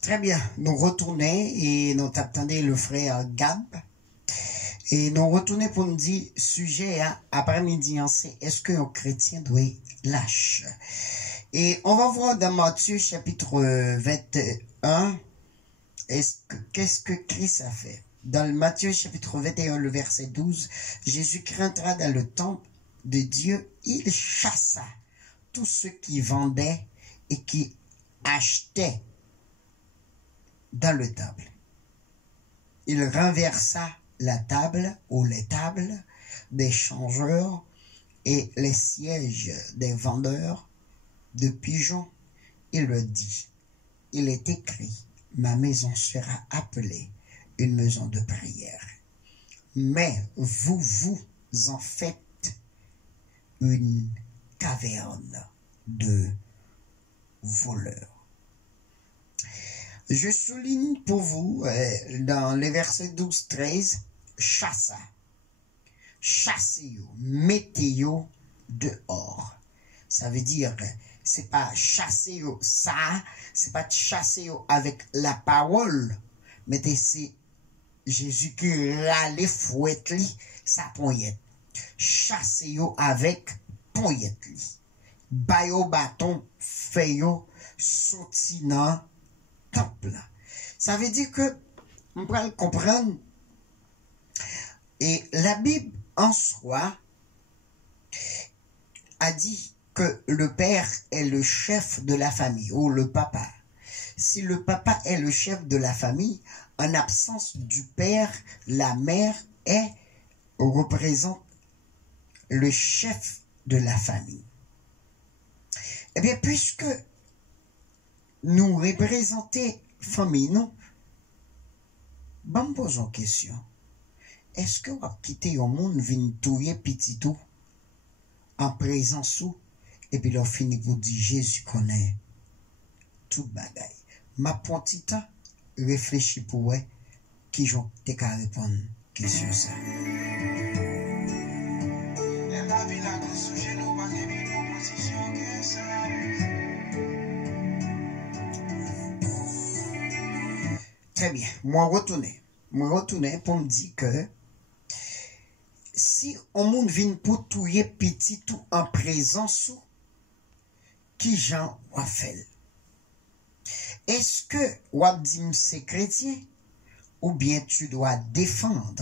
Très bien, nous retournons et nous attendons le frère Gab. Et nous retournons pour nous dire, sujet après-midi, c'est est-ce qu'un chrétien doit être lâche? Et on va voir dans Matthieu chapitre 21, qu'est-ce que Christ a fait? Dans le Matthieu chapitre 21, le verset 12, Jésus-Christ entra dans le temple de Dieu, il chassa tous ceux qui vendaient et qui achetaient dans le temple. Il renversa la table ou les tables des changeurs et les sièges des vendeurs de pigeons. Il leur dit, il est écrit, ma maison sera appelée une maison de prière. Mais vous en faites une caverne de voleurs. Je souligne pour vous, dans les versets 12-13, chassa. Chassez-vous, mettez-vous dehors. Ça veut dire, c'est pas chasser-vous ça, c'est pas chasser-vous avec la parole, mais c'est Jésus qui râle fouette sa poignette. Chassez-vous avec poignette li. Bayo bâton, fait-yo, sorti dans temple. Ça veut dire que, on peut le comprendre, et la Bible en soi a dit que le père est le chef de la famille, ou le papa. Si le papa est le chef de la famille, en absence du père, la mère représente le chef de la famille. Eh bien, puisque nous représentons famille, non? Bon, me pose une question. Est-ce que vous avez quitté au monde, vin touyer petit tout, en présence ou, et puis là, fini vous dit Jésus connaît tout bagaille. Ma petit réfléchis pour qui j'en t'ai qu'à répondre question ça. Très bien. Moi retourner pour me dire que si on monde vient pour touyer petit tout en présence qui Jean a fait. Est-ce que Wabdim c'est chrétien ou bien tu dois défendre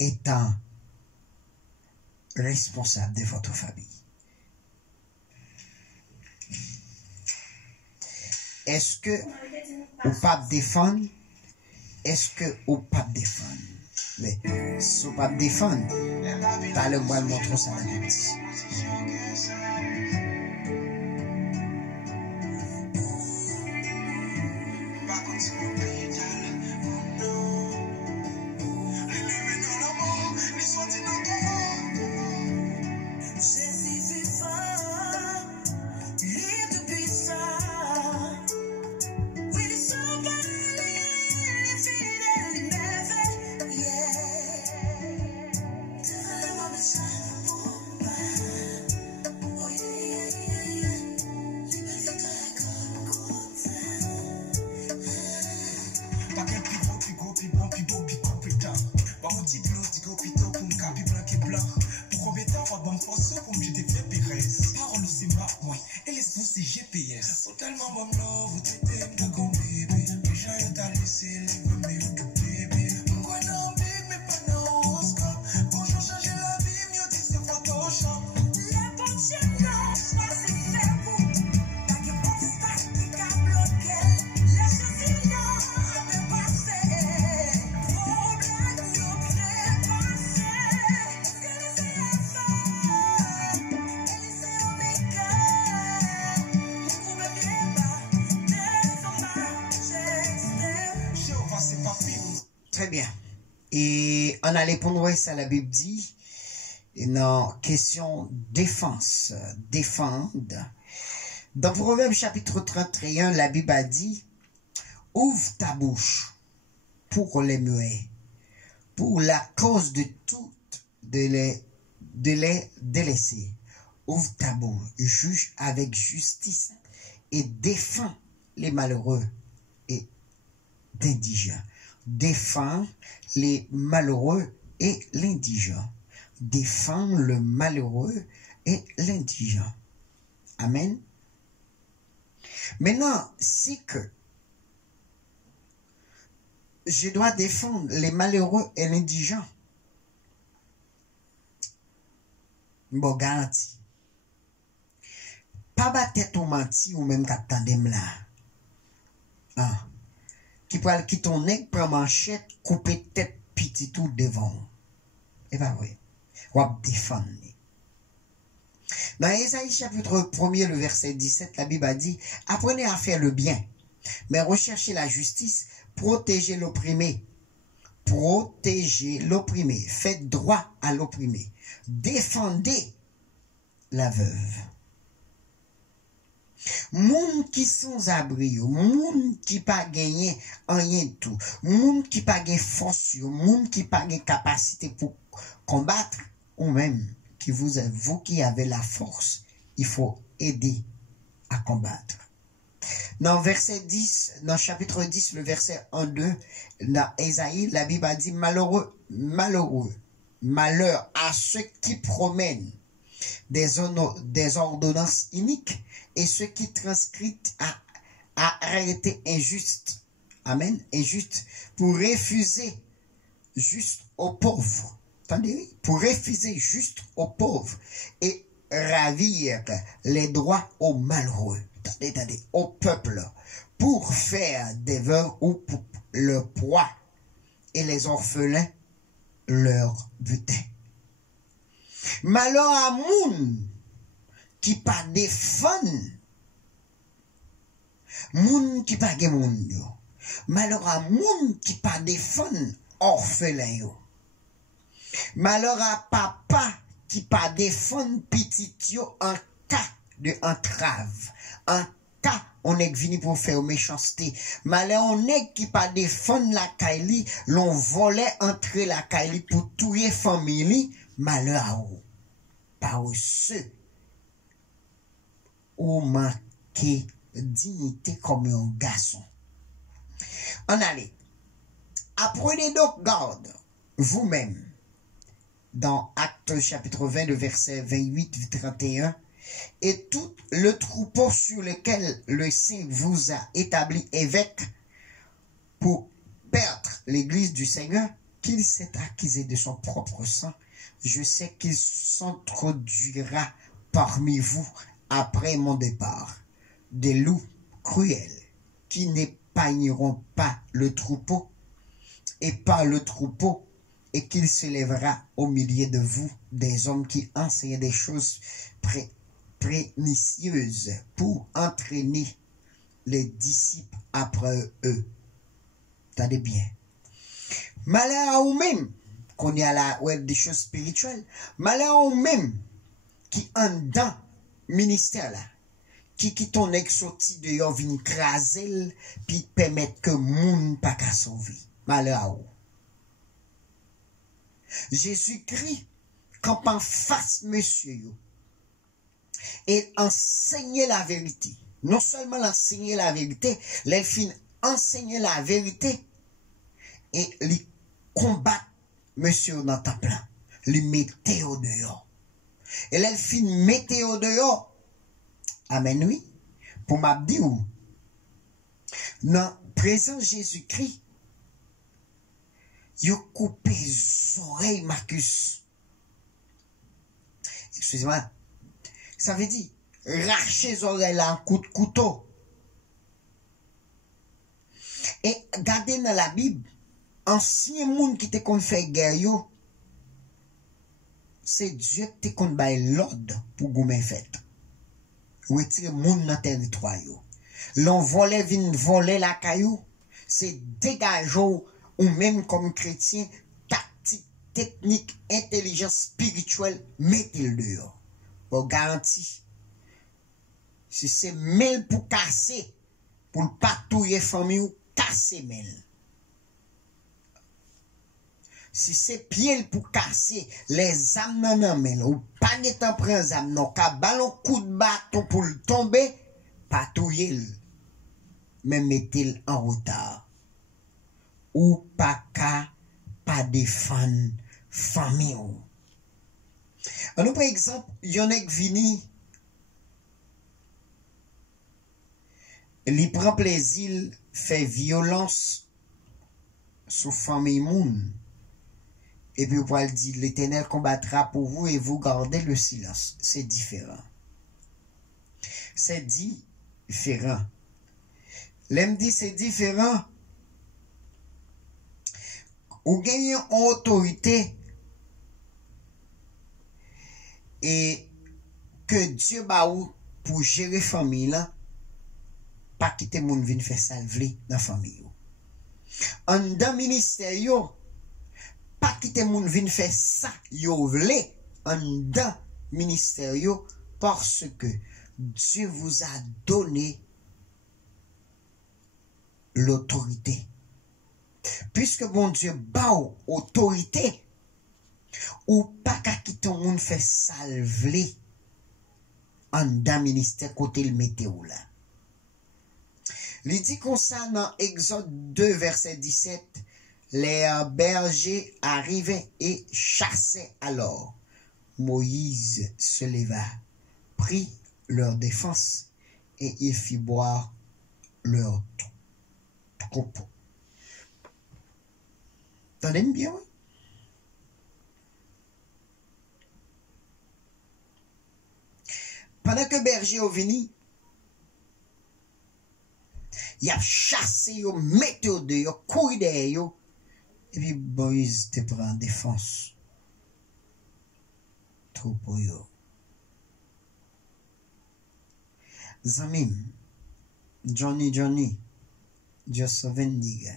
étant responsable de votre famille? Est-ce que ou pas défendre? Est-ce que ou pas défendre? Mais si ou pas défendre, t'as le mois de montrer ça dans le petit. Très bien. Et on allait pour nous, ça la Bible dit, dans question défense, défendre. Dans Proverbe chapitre 31, la Bible a dit, ouvre ta bouche pour les muets, pour la cause de toutes de les délaisser. Ouvre ta bouche, juge avec justice et défends les malheureux et indigents. Défends les malheureux et l'indigent. Défends le malheureux et l'indigent. Amen. Maintenant, si que je dois défendre les malheureux et l'indigent, bon garanti. Pas battre ton menti ou même qu'attendem là. Ah. Qui parle qui ton nez prend manchette, couper tête petit tout devant. Et pas vrai. Ou à défendre. Dans Ésaïe chapitre 1er, le verset 17, la Bible a dit, apprenez à faire le bien, mais recherchez la justice, protégez l'opprimé. Protégez l'opprimé. Faites droit à l'opprimé. Défendez la veuve. Moun qui sans abri, moun qui pas gagné rien tout, moun qui pas gagné force, moun qui pas gagné capacité pour combattre, ou même qui vous qui avez la force, il faut aider à combattre. Dans verset 10, dans chapitre 10, le verset 1-2, dans Ésaïe, la Bible a dit malheureux, malheur à ceux qui promènent des ordonnances iniques et ceux qui transcrivent à arrêter injuste. Amen. Injuste. Pour refuser juste aux pauvres. Attendez, pour refuser juste aux pauvres et ravir les droits aux malheureux. Attendez, au peuple. Pour faire des veuves ou pour le poids et les orphelins leur butin. Malheur à moun qui pas défend, moun qui pas gen moun yo. Malheur à moun qui pas défend orphelin yo. Malheur à papa qui pas défend petit yo en cas de entrave, en cas on est venu pour faire méchanceté. Malheur on est qui pas défend la kaili, l'on volait entrer la kaili pour tuer famille malheur à vous, par ceux ou manqué dignité comme un garçon. En allez, apprenez donc garde vous-même dans Actes chapitre 20, le verset 28-31, et tout le troupeau sur lequel le Saint vous a établi évêque pour perdre l'église du Seigneur, qu'il s'est acquisé de son propre sang, je sais qu'il s'introduira parmi vous après mon départ des loups cruels qui n'épargneront pas le troupeau et pas le troupeau, et qu'il se lèvera au milieu de vous des hommes qui enseignent des choses pernicieuses pour entraîner les disciples après eux. Attendez bien. Malheur à vous-même, qu'on est à la ouais, des choses spirituelles, malheur à vous-même qui en dans ministère là, qui ton ex sorti de yon vin craser puis permettre que moun pas qu'à sauver. Malheur à vous. Jésus-Christ campe en face monsieur yo, et enseigner la vérité. Non seulement enseigner la vérité, les fins enseigner la vérité et les combattre monsieur dans ta plan, les mettez au dehors. Et les fins mettez au dehors. Amen oui. Pour m'abdi ou dans présent Jésus-Christ, yo coupé les oreilles Marcus. Excusez-moi. Ça veut dire racher les oreilles là en coup de couteau. Et regardez dans la Bible, ancien monde qui te kon fait guerre yo, c'est Dieu qui te kon bay l'ordre pour goumen fait. Retire monde dans territoire yo. L'on volé vin voler la caillou, c'est dégager ou même comme chrétien, tactique, technique, intelligence spirituelle, mettez-le dehors. Pour garantie. Si c'est mêle pour casser, pour patouiller famille ou casser mêle. Si c'est pied pour casser, les âmes nan mêle, ou pas n'étant prendre âme, non, ka ballon coup de bâton pour le tomber, patouiller, mais mettez-le en retard. Ou pas défendre famille. Alors, par exemple, yon ek vini, li prend plaisir fait violence sous famille moun. Et puis, on dire, l'Éternel combattra pour vous et vous gardez le silence. C'est différent. C'est différent. L'aime dit c'est différent. Ou gagnez en autorité et que Dieu ba ou pour gérer famille là, pas quitter moun vin faire salver dans famille. En dans ministère yo, pas quitter moun vin faire ça yo vle en dans ministère yo, parce que Dieu vous a donné l'autorité. Puisque bon Dieu ba ou autorité, ou pas qu'à quitter moun fait salver en dans ministère côté le météo là. Il dit comme ça dans Exode 2 verset 17, les bergers arrivaient et chassaient alors. Moïse se leva, prit leur défense et il fit boire leur troupeau. T'entendez bien? Pendant que berger au vini, il a chassé yo, mettez au dehors, couille derrière yo, et puis Moïse te prend en défense. Troupeau yo. Zamim, Johnny, Dieu sauve diga.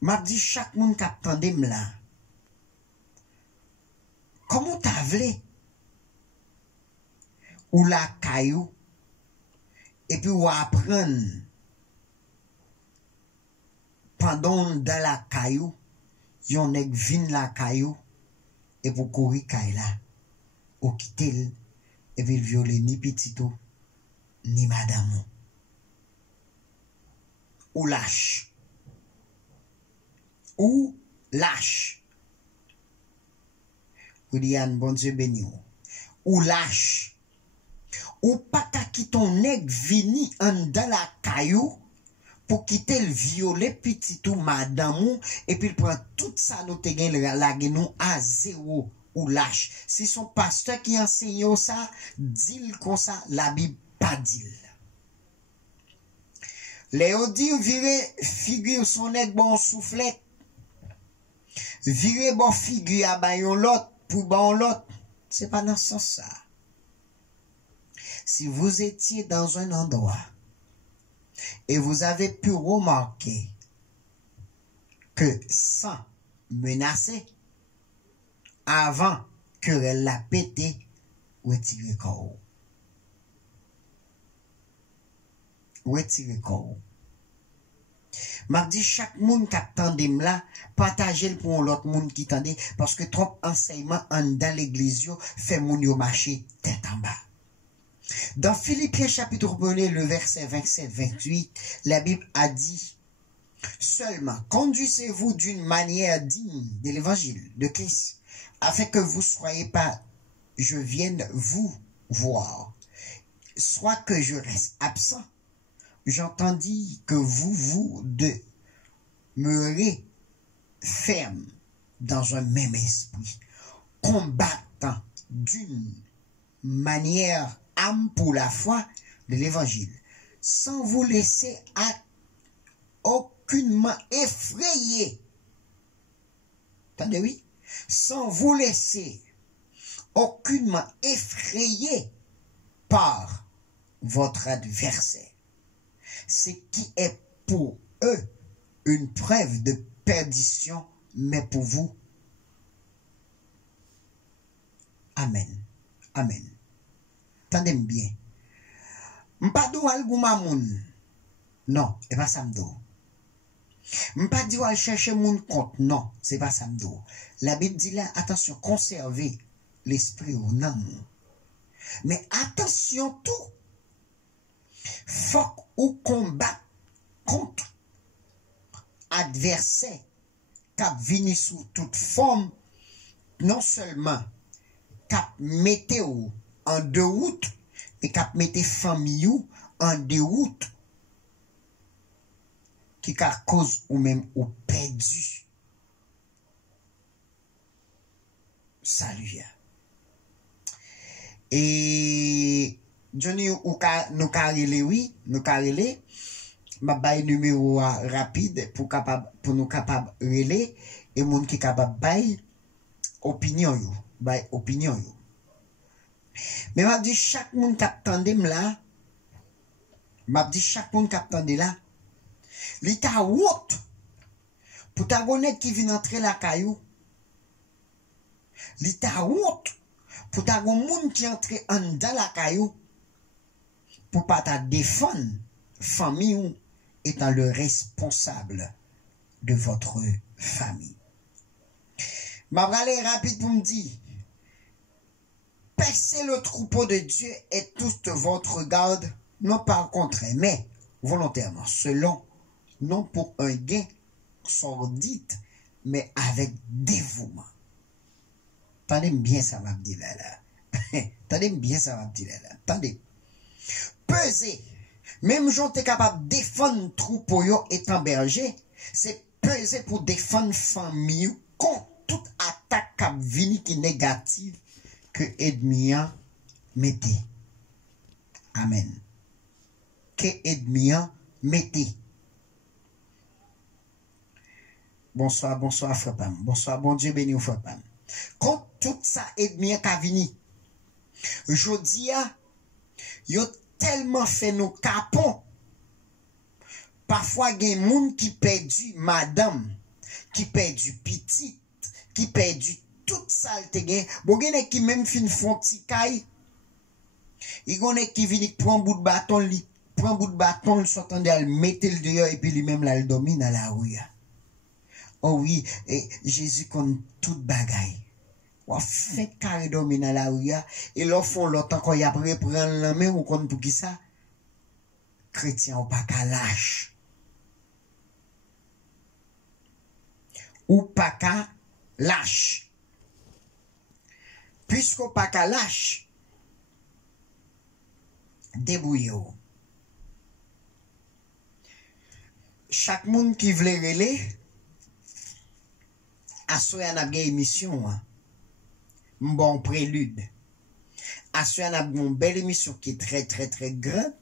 M'a dit chaque monde qui attendait là. Comment t'as vle? Ou la caillou, et puis ou apprendre pendant dans la caillou, yon nèg vin la caillou, et pour courir caille là, ou quitter et puis violer ni petito, ni madame. Ou lâche. Ou lâche. Ou Diane, bon Dieu béni. Ou lâche. Ou pas qu'à quitter ton nèg vini en dans la caillou pour quitter le violet petit ou madame et puis il prend tout ça nous te gagne la nous à zéro ou lâche. Si son pasteur qui enseigne ça, dit comme ça, la Bible pas dit. Léo dit vire figure son nèg bon soufflet. Vire bon figure à bayon l'autre pour bon l'autre. C'est pas dans ce sens ça. Si vous étiez dans un endroit et vous avez pu remarquer que sans menacer, avant que elle l'a pété, retirez corps. Retirez corps. M'a dit chaque monde qui attendait là, partagez le pour l'autre monde qui attendait, parce que trop enseignement en dans l'église fait moun yo marcher tête en bas. Dans Philippiens chapitre 1, le verset 27-28, la Bible a dit, seulement conduisez-vous d'une manière digne de l'évangile de Christ, afin que vous soyez pas, je vienne vous voir, soit que je reste absent. J'entendis que vous demeurez ferme dans un même esprit, combattant d'une manière âme pour la foi de l'évangile, sans vous laisser aucunement effrayer. Attendez, oui? Sans vous laisser aucunement effrayer par votre adversaire. Ce qui est pour eux une preuve de perdition, mais pour vous. Amen. Amen. Tendez bien. M'pas dou al gouma moun. Non, c'est pas ça m'dou. M'pas di al chercher moun compte. Non, c'est pas ça m'dou. La Bible dit là, attention, conservez l'esprit ou non. Mais attention tout. Faut ou combat contre adversaire cap vini sous toute forme, non seulement cap météo en déroute, mais cap mette famille en déroute qui ka cause ou même ou perdu. Salut. Et Johnny ou ka nous carrelé oui, nous carrelé m'a bay numéro rapide pour nous capable relais et moun qui capable bay opinion yo, bay opinion yo. Mais m'a dit chaque moun qui attendait là, m'a dit chaque moun qui attendait là, l'état route pour ta gonnet qui vient entrer la caillou. L'état route pour ta gon moun qui entre en dans la caillou. Pour pas ta défendre famille étant le responsable de votre famille. Ma aller rapide pour me dire, percez le troupeau de Dieu et toute votre garde, non pas au contraire, mais volontairement, selon, non pour un gain sordide, mais avec dévouement. Attendez bien ça va me dire là. Attendez bien ça va me dire là. Attendez. Peser, même gens t'es capable de défendre troupeau étant berger, c'est peser pour défendre famille contre toute attaque qui négative que ennemi mettez. Amen. Que ennemi mettez. Bonsoir, bonsoir, frère Pam. Bonsoir, bon Dieu béni, frère Pam. Contre tout ça ennemi qui vini. Jodia, yo tellement fait nos capons. Parfois, il y a des gens qui perdu madame, qui perdu petite, qui perdu toute saleté. Bon, il y a qui même fin font tikaï. Il y a qui vient prendre un bout de bâton, il prend un bout de bâton, il s'entend de le mettre le dehors et puis lui-même là, il domine dans la rue. Oh oui, et Jésus compte toute bagaille. Ou fait carré dormir dans la rue, et l'on font l'autre quand y a reprendre la main, ou compte pour qui ça? Chrétien ou pas qu'à lâche. Ou pas qu'à lâche. Puisqu'on pas qu'à lâche, débrouillez-vous. Chaque monde qui veut relais, assoyez à une émission, un bon prélude. Assoyez à une belle émission qui est très, très, très grande,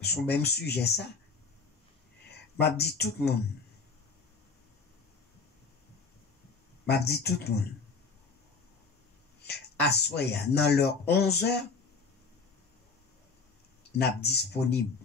sur le même sujet, ça. M'a dit tout le monde. M'a dit tout le monde. Assoyez dans l'heure 11h, n'a disponible.